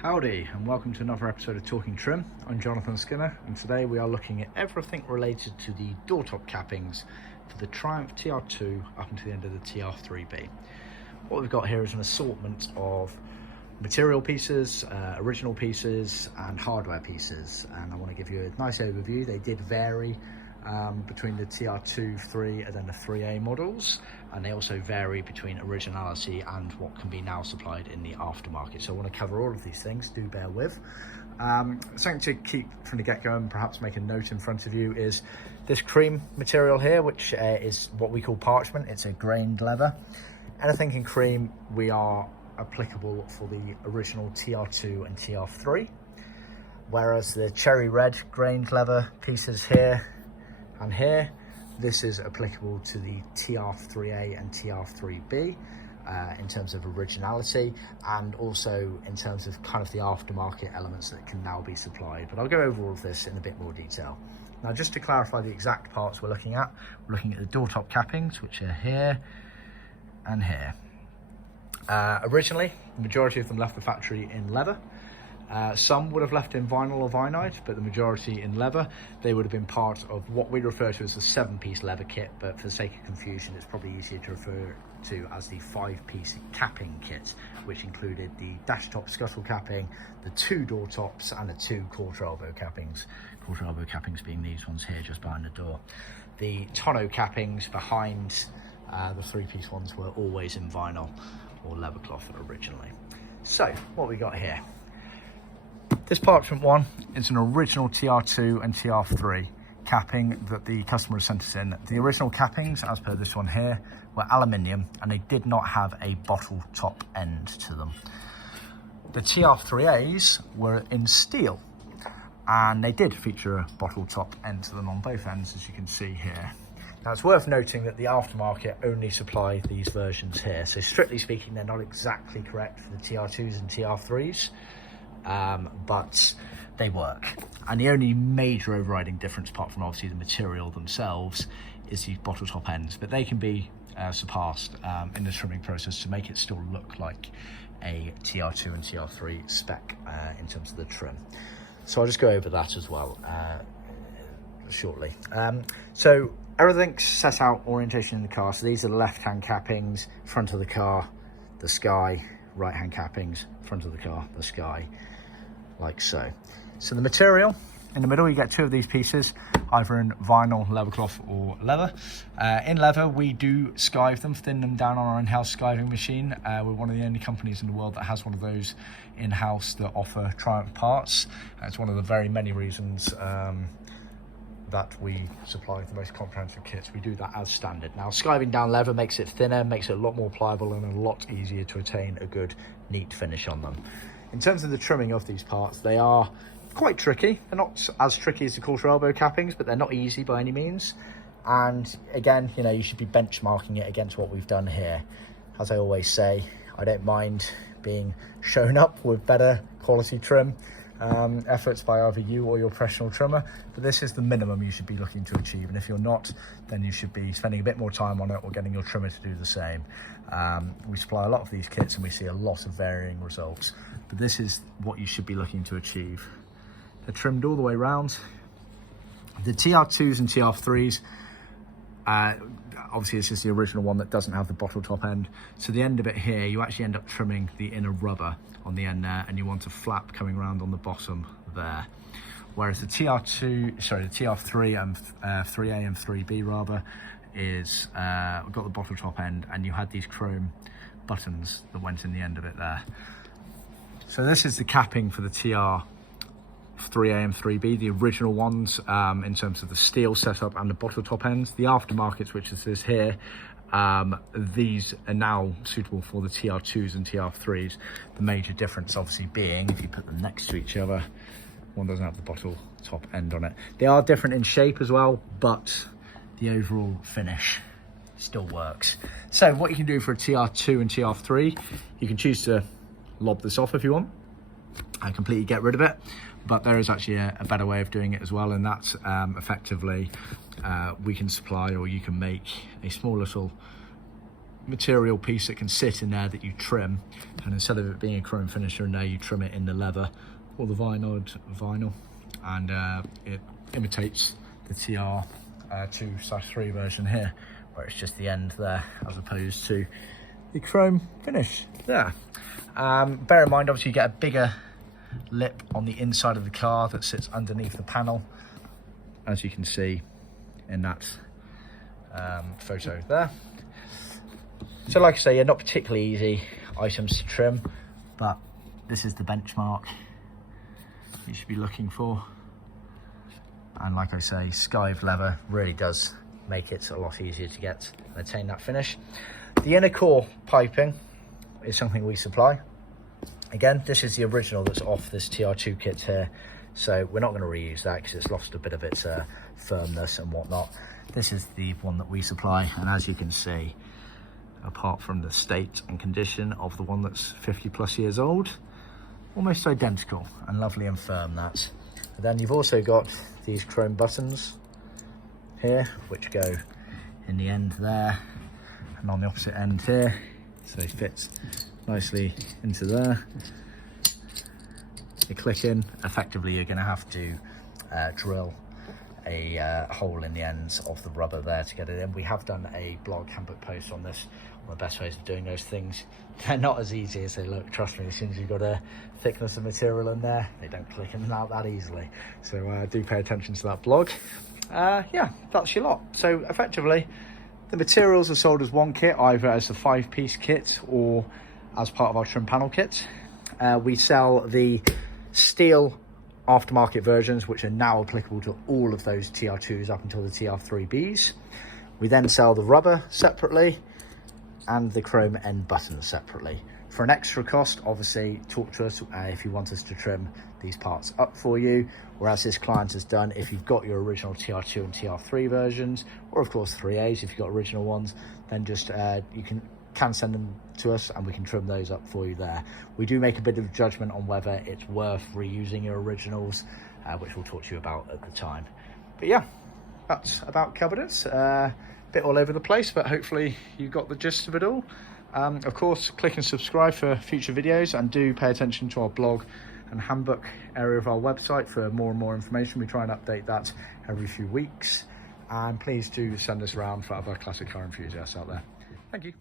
Howdy and welcome to another episode of Talking Trim. I'm Jonathan Skinner and today we are looking at everything related to the door top cappings for the Triumph TR2 up until the end of the TR3B. What we've got here is an assortment of material pieces, original pieces and hardware pieces, and I want to give you a nice overview. They did vary between the TR2, 3 and then the 3A models, and they also vary between Originality and what can be now supplied in the aftermarket. So I want to cover all of these things, do bear with. Something to keep from the get-go and perhaps make a note in front of you is this cream material here, which is what we call parchment. It's a grained leather. Anything in cream we are applicable for the original TR2 and TR3, whereas the cherry red grained leather pieces here and here, this is applicable to the TR3A and TR3B in terms of originality, and also in terms of kind of the aftermarket elements that can now be supplied. But I'll go over all of this in a bit more detail. Now, just to clarify the exact parts we're looking at the door top cappings, which are here and here. Originally, the majority of them left the factory in leather. Some would have left in vinyl or vinide, but the majority in leather. They would have been part of what we refer to as the 7-piece leather kit, but for the sake of confusion, it's probably easier to refer to as the 5-piece capping kit, which included the dash top scuttle capping, the 2 door tops, and the 2 quarter elbow cappings. Quarter elbow cappings being these ones here just behind the door. The tonneau cappings behind the 3-piece ones were always in vinyl or leathercloth originally. So what we got here. This parchment one is an original TR2 and TR3 capping that the customer sent us in. The original cappings, as per this one here, were aluminium and they did not have a bottle top end to them. The TR3As were in steel and they did feature a bottle top end to them on both ends, as you can see here. Now, it's worth noting that the aftermarket only supply these versions here, so strictly speaking they're not exactly correct for the TR2s and TR3s. But they work, and the only major overriding difference, apart from obviously the material themselves, is these bottle top ends, but they can be surpassed in the trimming process to make it still look like a TR2 and TR3 spec in terms of the trim. So I'll just go over that as well shortly. So everything's set out orientation in the car. So these are the left-hand cappings, front of the car, the sky, right-hand cappings, front of the car, the sky, like so. So the material in the middle, you get 2 of these pieces, either in vinyl, leathercloth or leather. In leather, we do skive them, thin them down on our in-house skiving machine. We're one of the only companies in the world that has one of those in-house that offer Triumph parts. It's one of the very many reasons that we supply the most comprehensive kits. We do that as standard. Now, skiving down leather makes it thinner, makes it a lot more pliable and a lot easier to attain a good, neat finish on them. In terms of the trimming of these parts, they are quite tricky. They're not as tricky as the quarter elbow cappings, but they're not easy by any means. And again, you know, you should be benchmarking it against what we've done here. As I always say, I don't mind being shown up with better quality trim efforts by either you or your professional trimmer, but this is the minimum you should be looking to achieve, and if you're not, then you should be spending a bit more time on it or getting your trimmer to do the same. We supply a lot of these kits and we see a lot of varying results, but this is what you should be looking to achieve. They're trimmed all the way around. The TR2s and TR3s, obviously this is the original one that doesn't have the bottle top end, so the end of it here, you actually end up trimming the inner rubber on the end there, and you want a flap coming around on the bottom there. Whereas the TR3 and 3A and 3B rather is we've got the bottle top end, and you had these chrome buttons that went in the end of it there. So this is the capping for the TR3A and 3B, the original ones, in terms of the steel setup and the bottle top ends. The aftermarkets, which is this here, these are now suitable for the TR2s and TR3s. The major difference obviously being, if you put them next to each other, one doesn't have the bottle top end on it. They are different in shape as well, but the overall finish still works. So what you can do for a TR2 and TR3, you can choose to lob this off if you want and completely get rid of it, but there is actually a better way of doing it as well, and that's effectively we can supply, or you can make a small little material piece that can sit in there that you trim, and instead of it being a chrome finisher in there, you trim it in the leather or the vinyl, and it imitates the TR2/3 version here, where it's just the end there as opposed to the chrome finish there. Bear in mind, obviously, you get a bigger lip on the inside of the car that sits underneath the panel, as you can see in that photo there. So like I say, not particularly easy items to trim, but this is the benchmark you should be looking for. And like I say, Skived leather really does make it a lot easier to get and attain that finish. The inner core piping is something we supply. Again, this is the original that's off this TR2 kit here, so we're not going to reuse that because it's lost a bit of its firmness and whatnot. This is the one that we supply, and as you can see, apart from the state and condition of the one that's 50+ years old, almost identical and lovely and firm that. But then you've also got these chrome buttons here, which go in the end there and on the opposite end here, so they fit nicely into there. You click in, effectively you're going to have to drill a hole in the ends of the rubber there to get it in. We have done a blog handbook post on this, on the best ways of doing those things. They're not as easy as they look, trust me. As soon as you've got a thickness of material in there, they don't click in and out that easily, so do pay attention to that blog. Yeah, that's your lot. So effectively the materials are sold as one kit, either as a 5-piece kit or as part of our trim panel kit. We sell the steel aftermarket versions, which are now applicable to all of those TR2s up until the TR3Bs. We then sell the rubber separately and the chrome end buttons separately. For an extra cost, obviously, talk to us if you want us to trim these parts up for you, or as this client has done, if you've got your original TR2 and TR3 versions, or of course 3As if you've got original ones, then just you can send them to us and we can trim those up for you there. We do make a bit of judgment on whether it's worth reusing your originals, which we'll talk to you about at the time. But yeah, that's about covered it. Bit all over the place, but hopefully you got the gist of it all. Of course, click and subscribe for future videos, and do pay attention to our blog and handbook area of our website for more and more information. We try and update that every few weeks, and please do send us around for other classic car enthusiasts out there. Thank you.